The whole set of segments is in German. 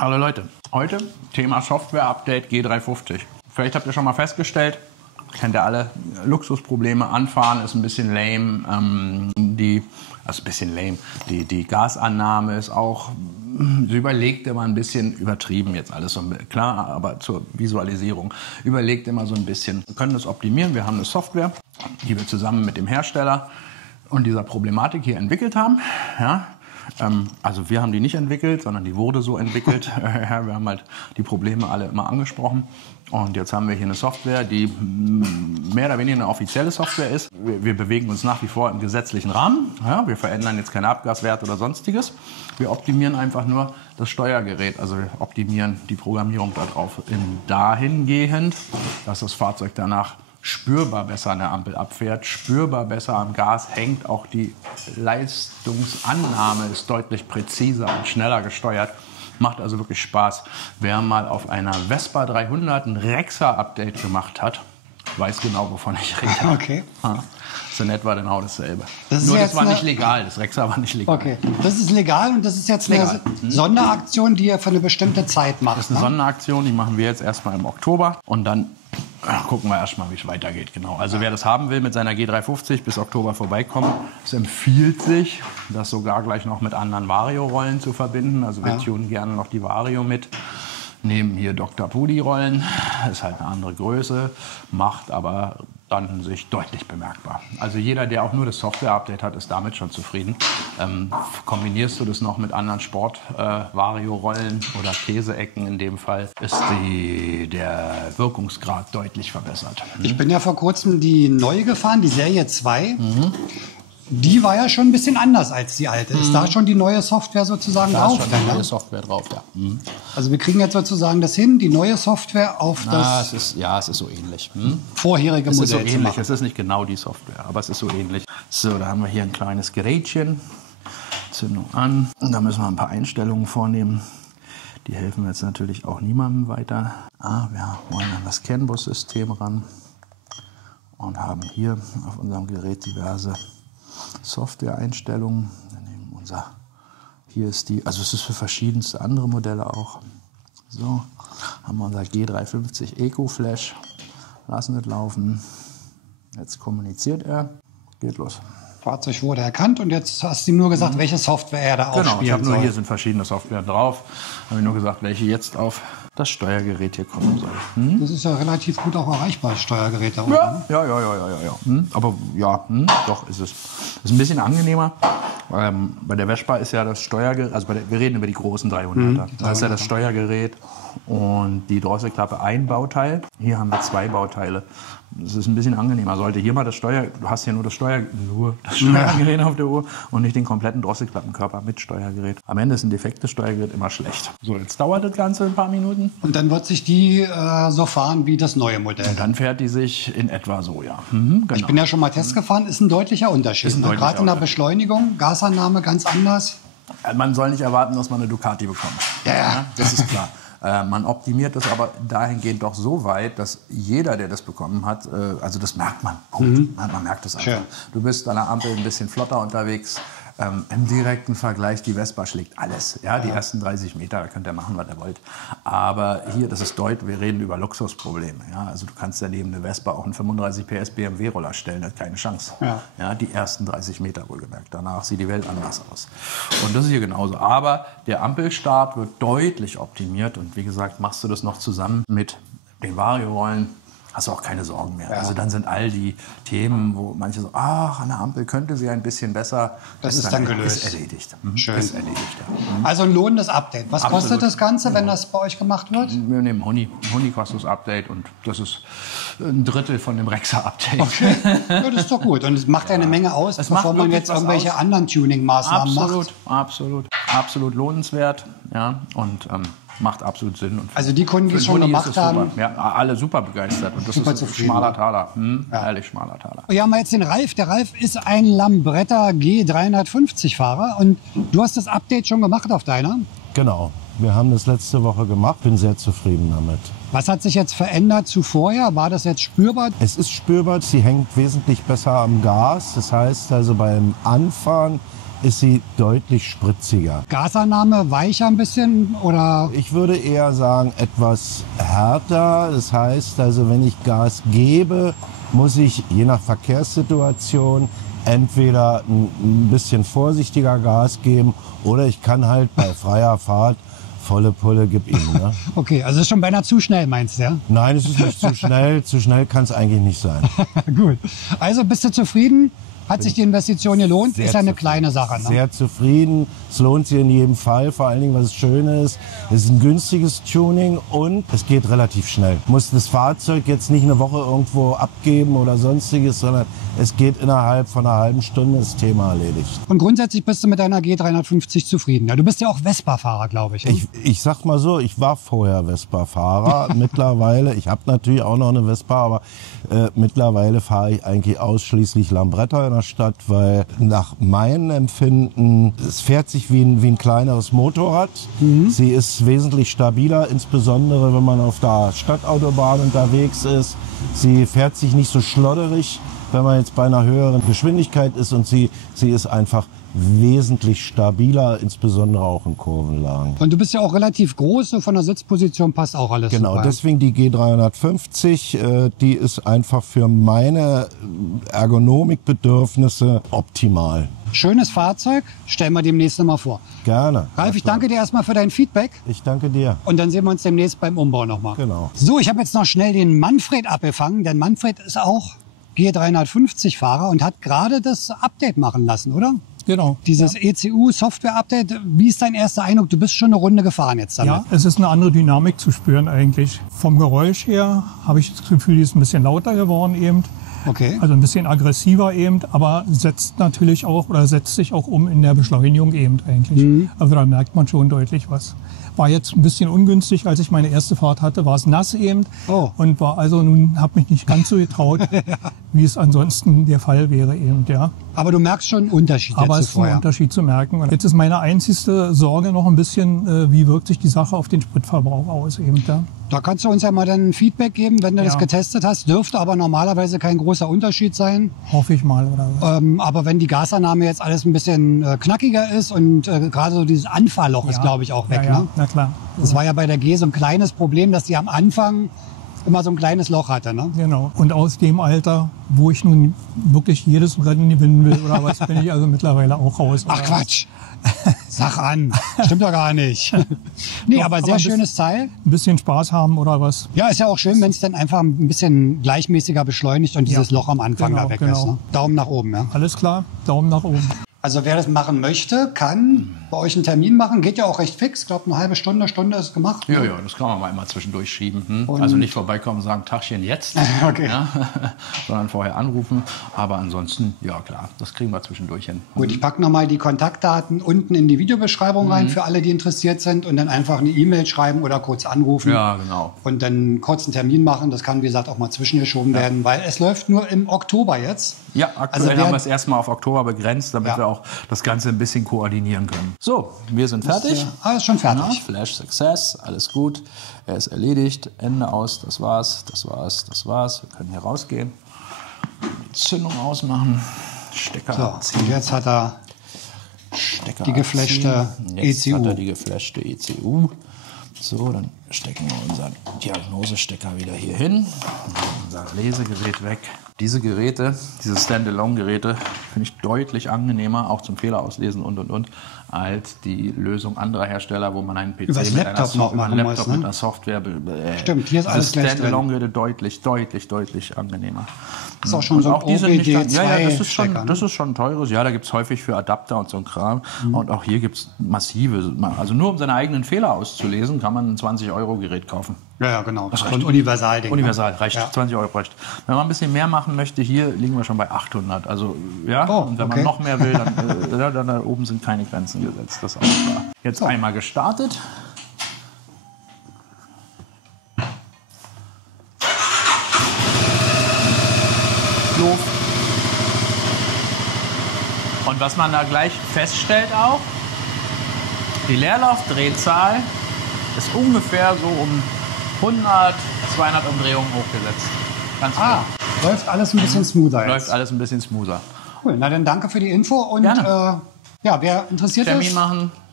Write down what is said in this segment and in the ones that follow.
Hallo Leute, heute Thema Software-Update G350. Vielleicht habt ihr schon mal festgestellt, kennt ihr alle, Luxusprobleme, anfahren ist ein bisschen lame, die Gasannahme ist auch, sie überlegt immer ein bisschen, übertrieben jetzt alles so klar, aber zur Visualisierung, überlegt immer so ein bisschen. Wir können das optimieren, wir haben eine Software, die wir zusammen mit dem Hersteller und dieser Problematik hier entwickelt haben, ja. Also wir haben die nicht entwickelt, sondern die wurde so entwickelt. Wir haben halt die Probleme alle immer angesprochen. Und jetzt haben wir hier eine Software, die mehr oder weniger eine offizielle Software ist. Wir bewegen uns nach wie vor im gesetzlichen Rahmen. Ja, wir verändern jetzt keine Abgaswerte oder sonstiges. Wir optimieren einfach nur das Steuergerät. Also wir optimieren die Programmierung darauf dahingehend, dass das Fahrzeug danach spürbar besser an der Ampel abfährt, spürbar besser am Gas hängt. Auch die Leistungsannahme ist deutlich präziser und schneller gesteuert. Macht also wirklich Spaß. Wer mal auf einer Vespa 300 ein Rexa-Update gemacht hat, weiß genau, wovon ich rede. Okay. Das ist in etwa genau dasselbe. Das war nicht legal, das Rexa war nicht legal. Okay, das ist legal und das ist jetzt eine Sonderaktion, die ihr für eine bestimmte Zeit macht. Das ist eine Sonderaktion, die machen wir jetzt erstmal im Oktober und dann gucken wir erstmal, wie es weitergeht. Genau. Also wer das haben will, mit seiner G350 bis Oktober vorbeikommen, es empfiehlt sich, das sogar gleich noch mit anderen Vario-Rollen zu verbinden. Also wir tunen gerne noch die Vario mit. Nehmen hier Dr. Pudi-Rollen, ist halt eine andere Größe, macht aber dann sich deutlich bemerkbar. Also jeder, der auch nur das Software-Update hat, ist damit schon zufrieden. Kombinierst du das noch mit anderen Sport-Vario-Rollen oder Käseecken in dem Fall, ist der Wirkungsgrad deutlich verbessert. Ich bin ja vor kurzem die neue gefahren, die Serie 2. Die war ja schon ein bisschen anders als die alte. Ist da schon die neue Software sozusagen drauf? Da ist schon die neue Software drauf, ja. Also wir kriegen jetzt sozusagen das hin, die neue Software auf es ist so ähnlich. Vorherige Es Modell ist so zu ähnlich. machen. Es ist nicht genau die Software, aber es ist so ähnlich. So, da haben wir hier ein kleines Gerätchen. Zündung an. Und da müssen wir ein paar Einstellungen vornehmen. Die helfen jetzt natürlich auch niemandem weiter. Wir wollen an das CAN-Bus-System ran und haben hier auf unserem Gerät diverse Software-Einstellungen. Wir nehmen hier ist also es ist für verschiedenste andere Modelle auch. So, haben wir unser G350 Eco-Flash. Lassen es laufen. Jetzt kommuniziert er. Geht los. Fahrzeug wurde erkannt und jetzt hast du ihm nur gesagt, welche Software er da Genau, aufspielen ich habe nur soll. hier sind verschiedene Software drauf. Habe ich nur gesagt, welche jetzt auf das Steuergerät hier kommen soll. Das ist ja relativ gut auch erreichbar, das Steuergerät da unten. Ja. Aber ja, doch ist es. Ist ein bisschen angenehmer. Bei der Vespa ist ja das Steuergerät, also wir reden über die großen 300er. Da ist ja das Steuergerät und die Drosselklappe ein Bauteil. Hier haben wir zwei Bauteile. Das ist ein bisschen angenehmer. Sollte hier mal du hast hier nur das Steuergerät auf der Uhr und nicht den kompletten Drosselklappenkörper mit Steuergerät. Am Ende ist ein defektes Steuergerät immer schlecht. So, jetzt dauert das Ganze ein paar Minuten. Und dann wird sich die so fahren wie das neue Modell. Und dann fährt die sich in etwa so, ja. Genau. Ich bin ja schon mal Test gefahren, ist ein deutlicher Unterschied. Gerade in der Beschleunigung, Gasannahme ganz anders. Man soll nicht erwarten, dass man eine Ducati bekommt. Ja. Das ist klar. Man optimiert das aber dahingehend doch so weit, dass jeder, der das bekommen hat, also das merkt man. Punkt. Man merkt das einfach. Schön. Du bist an der Ampel ein bisschen flotter unterwegs. Im direkten Vergleich, die Vespa schlägt alles. Ja, die ersten 30 Meter, da könnt ihr machen, was ihr wollt. Aber hier, das ist deutlich, wir reden über Luxusprobleme. Ja, also du kannst ja neben eine Vespa auch einen 35 PS BMW-Roller stellen, das hat keine Chance. Ja, die ersten 30 Meter wohlgemerkt. Danach sieht die Welt anders aus. Und das ist hier genauso. Aber der Ampelstart wird deutlich optimiert. Und wie gesagt, machst du das noch zusammen mit den Vario-Rollen, hast du auch keine Sorgen mehr. Also dann sind all die Themen, wo manche so, an der Ampel könnte sie ein bisschen besser. Das ist dann gelöst. Ist erledigt. Schön. Ist erledigt, ja. Also ein lohnendes Update. Was Absolut. kostet das Ganze, wenn das bei euch gemacht wird? Wir nehmen Honi. Honi kostet das Update und das ist ein Drittel von dem Rexa-Update. Okay. Ja, das ist doch gut. Und es macht ja eine Menge aus, bevor man jetzt irgendwelche anderen Tuning-Maßnahmen macht. Absolut lohnenswert. Ja, und macht absolut Sinn. Und also die Kunden, die es schon gemacht haben, ja, alle super begeistert. Und das super ist ein schmaler Taler. Ehrlich schmaler Taler. Wir haben jetzt den Ralf. Der Ralf ist ein Lambretta G350-Fahrer. Und du hast das Update schon gemacht auf deiner? Genau. Wir haben das letzte Woche gemacht. Bin sehr zufrieden damit. Was hat sich jetzt verändert zu vorher? War das jetzt spürbar? Es ist spürbar. Sie hängt wesentlich besser am Gas. Das heißt also beim Anfahren ist sie deutlich spritziger. Gasannahme weicher ein bisschen oder? Ich würde eher sagen, etwas härter. Das heißt, also wenn ich Gas gebe, muss ich je nach Verkehrssituation entweder ein bisschen vorsichtiger Gas geben oder ich kann halt bei freier Fahrt volle Pulle gib ihm. Ne? Okay, also ist schon beinahe zu schnell, meinst du, ja? Nein, es ist nicht zu schnell. Zu schnell kann es eigentlich nicht sein. Gut. Also bist du zufrieden? Hat sich die Investition gelohnt? Sehr Ist ja eine zufrieden. kleine Sache. Ne? Sehr zufrieden. Es lohnt sich in jedem Fall. Vor allen Dingen, was schön ist, es ist ein günstiges Tuning und es geht relativ schnell. Du musst das Fahrzeug jetzt nicht eine Woche irgendwo abgeben oder sonstiges, sondern es geht innerhalb von einer halben Stunde das Thema erledigt. Und grundsätzlich bist du mit deiner G350 zufrieden. Ja, du bist ja auch Vespa-Fahrer, glaube ich. Ne? Ich sag mal so, ich war vorher Vespa-Fahrer. Mittlerweile, ich habe natürlich auch noch eine Vespa, aber mittlerweile fahre ich eigentlich ausschließlich Lambretta in der Stadt, weil nach meinem Empfinden, es fährt sich wie ein kleineres Motorrad. Sie ist wesentlich stabiler, insbesondere wenn man auf der Stadtautobahn unterwegs ist. Sie fährt sich nicht so schlodderig, wenn man jetzt bei einer höheren Geschwindigkeit ist, und sie ist einfach wesentlich stabiler, insbesondere auch in Kurvenlagen. Und du bist ja auch relativ groß, so von der Sitzposition passt auch alles Genau, super. deswegen die G350, die ist einfach für meine Ergonomikbedürfnisse optimal. Schönes Fahrzeug, stellen wir demnächst mal vor. Gerne. Ralf, ich danke dir erstmal für dein Feedback. Ich danke dir. Und dann sehen wir uns demnächst beim Umbau nochmal. Genau. So, ich habe jetzt noch schnell den Manfred abgefangen, denn Manfred ist auch G350-Fahrer und hat gerade das Update machen lassen, oder? Genau. Dieses ECU-Software-Update. Wie ist dein erster Eindruck? Du bist schon eine Runde gefahren jetzt damit. Ja, es ist eine andere Dynamik zu spüren eigentlich. Vom Geräusch her habe ich das Gefühl, die ist ein bisschen lauter geworden eben. Okay. Also ein bisschen aggressiver eben, aber setzt natürlich auch oder setzt sich auch um in der Beschleunigung eben eigentlich. Also da merkt man schon deutlich was. War jetzt ein bisschen ungünstig, als ich meine erste Fahrt hatte, war es nass eben und war also nun habe mich nicht ganz so getraut, wie es ansonsten der Fall wäre eben, ja. Aber du merkst schon einen Unterschied Aber jetzt es zu ist ein vorher. Unterschied zu merken. Und jetzt ist meine einzigste Sorge noch ein bisschen, wie wirkt sich die Sache auf den Spritverbrauch aus eben, ja. Da kannst du uns ja mal dann ein Feedback geben, wenn du das getestet hast. Dürfte aber normalerweise kein großer Unterschied sein. Hoffe ich mal, oder was? Aber wenn die Gasannahme jetzt alles ein bisschen knackiger ist und gerade so dieses Anfahrloch ist, glaube ich, auch weg. Ja, ja. Ne? Na klar. Das war ja bei der G so ein kleines Problem, dass die am Anfang immer so ein kleines Loch hatte. Ne? Genau. Und aus dem Alter, wo ich nun wirklich jedes Rennen gewinnen will, oder was, bin ich also mittlerweile auch raus. Ach Quatsch! Sag an! Stimmt doch gar nicht. Nee, Doch, aber sehr aber schönes Teil. Ein bisschen Spaß haben oder was. Ja, ist ja auch schön, wenn es dann einfach ein bisschen gleichmäßiger beschleunigt und dieses Ja. Loch am Anfang Genau, da weg genau. ist. Ne? Daumen nach oben, ja. Alles klar, Daumen nach oben. Also wer das machen möchte, kann bei euch einen Termin machen. Geht ja auch recht fix. Ich glaube, eine halbe Stunde ist gemacht. Ja, ja, das kann man mal immer zwischendurch schieben. Also nicht vorbeikommen und sagen, Tagchen jetzt, Okay. ja, sondern vorher anrufen. Aber ansonsten, ja klar, das kriegen wir zwischendurch hin. Gut, ich packe nochmal die Kontaktdaten unten in die Videobeschreibung rein für alle, die interessiert sind. Und dann einfach eine E-Mail schreiben oder kurz anrufen. Ja, genau. Und dann einen kurzen Termin machen. Das kann, wie gesagt, auch mal zwischengeschoben werden, weil es läuft nur im Oktober jetzt. Ja, aktuell Also wer- haben wir es erstmal auf Oktober begrenzt, damit Ja. wir auch das Ganze ein bisschen koordinieren können. So, wir sind fertig. Ist schon fertig. Ja, Flash Success, alles gut. Er ist erledigt. Ende aus, das war's, das war's, das war's. Wir können hier rausgehen. Die Zündung ausmachen. Stecker So, abziehen. und jetzt hat er Stecker die geflashte abziehen. Jetzt ECU. hat er die geflashte ECU. So, dann stecken wir unseren Diagnosestecker wieder hier hin. Unser Lesegerät weg. Diese Geräte, diese Standalone-Geräte, finde ich deutlich angenehmer, auch zum Fehlerauslesen und, als die Lösung anderer Hersteller, wo man einen PC Übers mit Laptop noch über einen machen Laptop muss, ne? mit einer Software. Stimmt, hier ist alles gleich drin. Standalone-Geräte deutlich angenehmer. Ist auch schon so ein die sind nicht ganz- ja, das ist OBD2-Stecker, ne? das ist schon ein teures. Ja, da gibt es häufig für Adapter und so ein Kram. Und auch hier gibt es massive. Also nur um seine eigenen Fehler auszulesen, kann man ein 20-Euro-Gerät kaufen. Ja, genau. Das ist reicht. ein Universalding. Universal, reicht. Ja. 20 Euro reicht. Wenn man ein bisschen mehr machen möchte, hier liegen wir schon bei 800. Also, ja, Oh, und wenn okay. man noch mehr will, dann da oben sind keine Grenzen gesetzt. Das ist auch klar. Jetzt einmal gestartet. Luft. Und was man da gleich feststellt auch, die Leerlaufdrehzahl ist ungefähr so um 100, 200 Umdrehungen hochgesetzt. Ganz Ah, läuft alles ein bisschen smoother Läuft jetzt. alles ein bisschen smoother. Cool, na dann danke für die Info und Gerne. Ja, wer interessiert ist,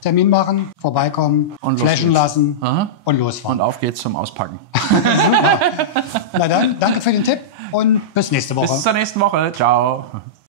Termin machen, vorbeikommen, und flashen lassen und losfahren. Und auf geht's zum Auspacken. Super. Na dann, danke für den Tipp und bis nächste Woche. Bis zur nächsten Woche. Ciao.